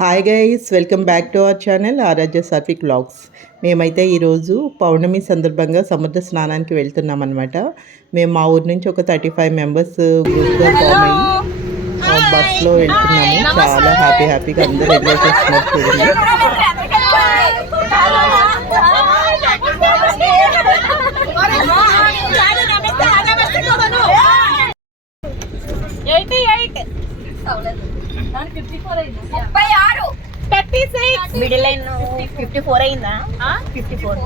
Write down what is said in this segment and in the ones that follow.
Hi guys, welcome back to our channel Aradhya Satvik vlogs. మేమైతే ఈరోజు పౌర్ణమి సందర్భంగా సముద్ర స్నానానికి వెళ్తున్నాం అనమాట. మేము మా ఊరి నుంచి ఒక 35 మెంబర్స్ గ్రూప్గా ఫామ్ అయ్యి బస్లో వెళ్తున్నాము. చాలా హ్యాపీగా అందరూ ఎంజాయ్ చేస్తున్నారు చూడండి. మిడిల్ లైన్ 54 అయిందా? 54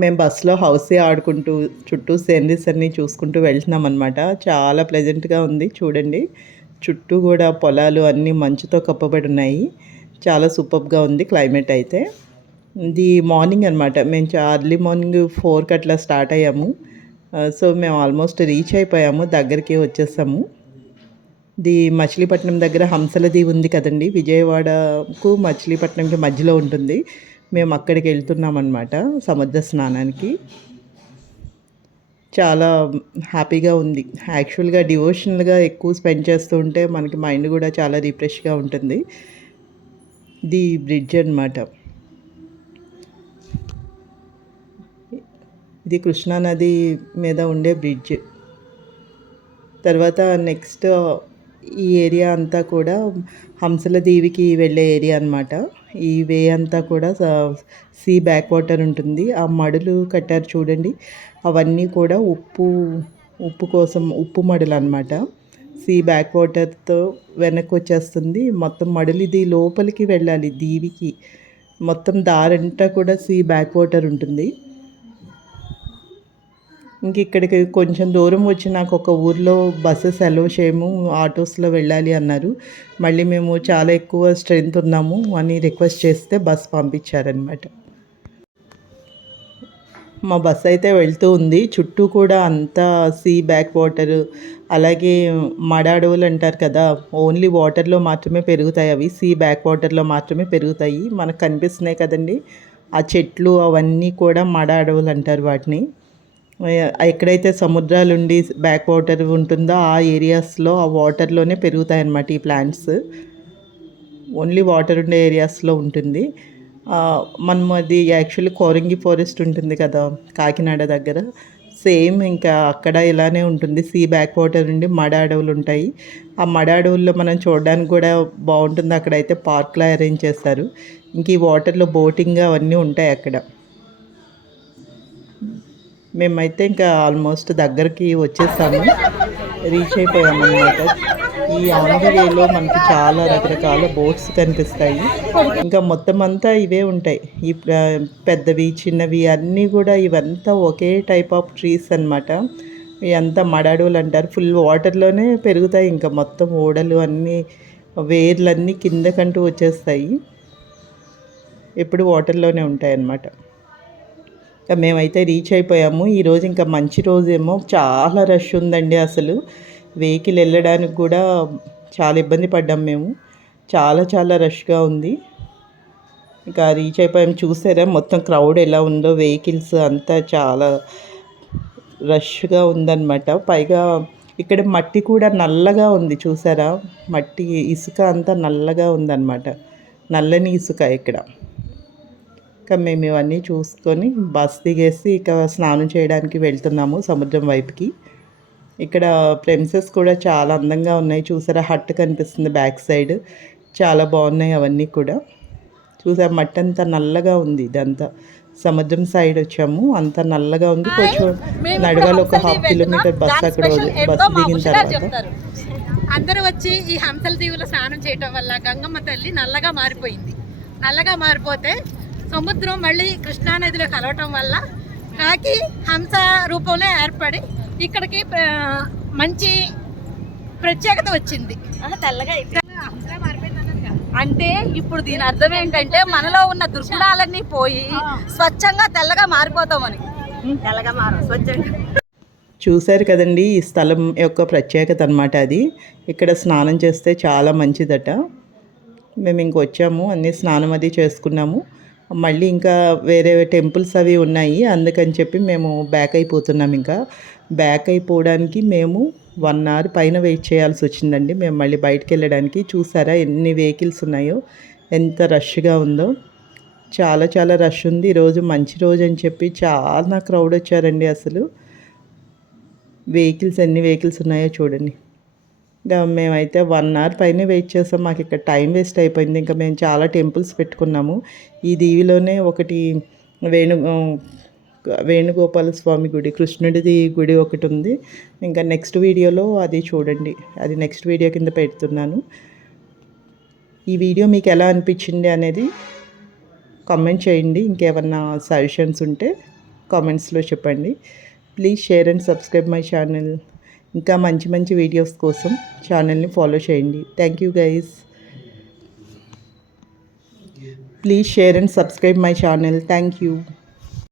మేము బస్సులో హౌసే ఆడుకుంటూ చుట్టూ సీనరీస్ అన్నీ చూసుకుంటూ వెళ్తున్నాం అనమాట. చాలా ప్లెజెంట్గా ఉంది చూడండి. చుట్టూ కూడా పొలాలు అన్నీ మంచుతో కప్పబడి ఉన్నాయి. చాలా సూపర్గా ఉంది క్లైమేట్ అయితే. ఇది మార్నింగ్ అనమాట. మేము అర్లీ మార్నింగ్ 4కి అట్లా స్టార్ట్ అయ్యాము. సో మేము ఆల్మోస్ట్ రీచ్ అయిపోయాము, దగ్గరికి వచ్చేసాము. ఇది మచిలీపట్నం దగ్గర హంసల దీవి ఉంది కదండి, విజయవాడకు మచిలీపట్నంకి మధ్యలో ఉంటుంది. మేము అక్కడికి వెళ్తున్నాం అన్నమాట సముద్ర స్నానానికి. చాలా హ్యాపీగా ఉంది. యాక్చువల్గా డివోషనల్గా ఎక్కువ స్పెండ్ చేస్తూ ఉంటే మనకి మైండ్ కూడా చాలా రిఫ్రెష్గా ఉంటుంది. ఇది బ్రిడ్జ్ అన్నమాట. ఇది కృష్ణానది మీద ఉండే బ్రిడ్జ్. తర్వాత నెక్స్ట్ ఈ ఏరియా అంతా కూడా హంసల దీవికి వెళ్ళే ఏరియా అనమాట. ఈ వే అంతా కూడా సీ బ్యాక్ వాటర్ ఉంటుంది. ఆ మడులు కట్టారు చూడండి, అవన్నీ కూడా ఉప్పు కోసం ఉప్పు మడులు అనమాట. సీ బ్యాక్ వాటర్తో వెనక్కి వచ్చేస్తుంది మొత్తం మడులు. ఇది లోపలికి వెళ్ళాలి దీవికి. మొత్తం దారంతా కూడా సీ బ్యాక్ వాటర్ ఉంటుంది. ఇంక ఇక్కడికి కొంచెం దూరం వచ్చి నాకు ఒక ఊర్లో బస్సెస్ అలో చేయము, ఆటోస్లో వెళ్ళాలి అన్నారు. మళ్ళీ మేము చాలా ఎక్కువ స్ట్రెంత్ ఉన్నాము అని రిక్వెస్ట్ చేస్తే బస్ పంపించారనమాట. మా బస్ అయితే వెళ్తూ ఉంది. చుట్టూ కూడా అంతా సీ బ్యాక్ వాటర్, అలాగే మడ అడవులు అంటారు కదా, ఓన్లీ వాటర్లో మాత్రమే పెరుగుతాయి అవి. సీ బ్యాక్ వాటర్లో మాత్రమే పెరుగుతాయి. మనకు కనిపిస్తున్నాయి కదండి ఆ చెట్లు, అవన్నీ కూడా మడ అడవులు అంటారు వాటిని. ఎక్కడైతే సముద్రాలు ఉండి బ్యాక్ వాటర్ ఉంటుందో ఆ ఏరియాస్లో ఆ వాటర్లోనే పెరుగుతాయి అన్నమాట ఈ ప్లాంట్స్. ఓన్లీ వాటర్ ఉండే ఏరియాస్లో ఉంటుంది. మనం అది యాక్చువల్లీ కోరంగి ఫారెస్ట్ ఉంటుంది కదా కాకినాడ దగ్గర, సేమ్ ఇంకా అక్కడ ఇలానే ఉంటుంది. సీ బ్యాక్ వాటర్ నుండి మడ అడవులు ఉంటాయి. ఆ మడ అడవుల్లో మనం చూడడానికి కూడా బాగుంటుంది. అక్కడైతే పార్క్లా అరేంజ్ చేస్తారు. ఇంక ఈ వాటర్లో బోటింగ్ అవన్నీ ఉంటాయి అక్కడ. మేమైతే ఇంకా ఆల్మోస్ట్ దగ్గరికి వచ్చేసాము, రీచ్ అయిపోయాము అన్నమాట. ఈ ఆంధ్రవేలో మనకి చాలా రకరకాల బోట్స్ కనిపిస్తాయి. ఇంకా మొత్తం అంతా ఇవే ఉంటాయి. ఈ పెద్దవి చిన్నవి అన్నీ కూడా ఇవంతా ఒకే టైప్ ఆఫ్ ట్రీస్ అనమాట. ఇవంతా మడాడువులు అంటారు. ఫుల్ వాటర్లోనే పెరుగుతాయి. ఇంకా మొత్తం ఓడలు అన్నీ వేర్లన్నీ కిందకంటూ వచ్చేస్తాయి. ఎప్పుడు వాటర్లోనే ఉంటాయి అన్నమాట. ఇంకా మేమైతే రీచ్ అయిపోయాము. ఈరోజు ఇంకా మంచి రోజేమో, చాలా రష్ ఉందండి. అసలు వెహికల్ వెళ్ళడానికి కూడా చాలా ఇబ్బంది పడ్డాం మేము. చాలా రష్గా ఉంది. ఇంకా రీచ్ అయిపోయాము. చూసారా మొత్తం క్రౌడ్ ఎలా ఉందో, వెహికల్స్ అంతా చాలా రష్గా ఉందన్నమాట. పైగా ఇక్కడ మట్టి కూడా నల్లగా ఉంది చూసారా, మట్టి ఇసుక అంతా నల్లగా ఉందన్నమాట. నల్లని ఇసుక ఇక్కడ. ఇక మేము ఇవన్నీ చూసుకొని బస్ దిగేసి ఇక స్నానం చేయడానికి వెళ్తున్నాము సముద్రం వైపుకి. ఇక్కడ ప్రెమిసెస్ కూడా చాలా అందంగా ఉన్నాయి చూసారా. హట్ కనిపిస్తుంది బ్యాక్ సైడ్, చాలా బాగున్నాయి అవన్నీ కూడా. చూసారా మట్టి అంతా నల్లగా ఉంది. ఇదంతా సముద్రం సైడ్ వచ్చాము, అంత నల్లగా ఉంది. కొంచెం నడవాలి, ఒక 1/2 కిలోమీటర్ బస్ అక్కడ బస్సు దిగిన తర్వాత. అందరూ వచ్చి ఈ హంసల దీవులో స్నానం చేయటం వల్ల గంగమ్మ తల్లి నల్లగా మారిపోయింది. నల్లగా మారిపోతే సముద్రం మళ్ళీ కృష్ణానదిలో కలవటం వల్ల కాకి హంస రూపంలో ఏర్పడి ఇక్కడికి మంచి ప్రత్యేకత వచ్చింది. తెల్లగా అంటే ఇప్పుడు దీని అర్థం ఏంటంటే మనలో ఉన్న దుర్గుణాలన్నీ పోయి స్వచ్ఛంగా తెల్లగా మారిపోతామని. తెల్లగా స్వచ్ఛంగా చూశారు కదండి ఈ స్థలం యొక్క ప్రత్యేకత అనమాట అది. ఇక్కడ స్నానం చేస్తే చాలా మంచిదట. మేము ఇంకొచ్చాము, అన్నీ స్నానం అది చేసుకున్నాము. మళ్ళీ ఇంకా వేరే టెంపుల్స్ అవి ఉన్నాయి, అందుకని చెప్పి మేము బ్యాక్ అయిపోతున్నాం. ఇంకా బ్యాక్ అయిపోవడానికి మేము 1 అవర్ పైన వెయిట్ చేయాల్సి వచ్చిందండి మేము మళ్ళీ బయటికి వెళ్ళడానికి. చూసారా ఎన్ని వెహికల్స్ ఉన్నాయో, ఎంత రష్గా ఉందో. చాలా చాలా రష్ ఉంది. ఈరోజు మంచి రోజు అని చెప్పి చాలా క్రౌడ్ వచ్చారండి. అసలు ఎన్ని వెహికల్స్ ఉన్నాయో చూడండి. ఇంకా మేమైతే 1 అవర్ పైనే వెయిట్ చేసాం. మాకు ఇక్కడ టైం వేస్ట్ అయిపోయింది. ఇంకా మేము చాలా టెంపుల్స్ పెట్టుకున్నాము. ఈ దీవిలోనే ఒకటి వేణుగోపాల స్వామి గుడి, కృష్ణుడిది గుడి ఒకటి ఉంది. ఇంకా నెక్స్ట్ వీడియోలో అది చూడండి. అది నెక్స్ట్ వీడియో కింద పెడుతున్నాను. ఈ వీడియో మీకు ఎలా అనిపించింది అనేది కామెంట్ చేయండి. ఇంకేమన్నా సజెషన్స్ ఉంటే కామెంట్స్లో చెప్పండి. Please share and subscribe my channel. ఇంకా మంచి మంచి వీడియోస్ కోసం ఛానల్ని ఫాలో చేయండి. Thank you guys. Please share and subscribe my channel. Thank you.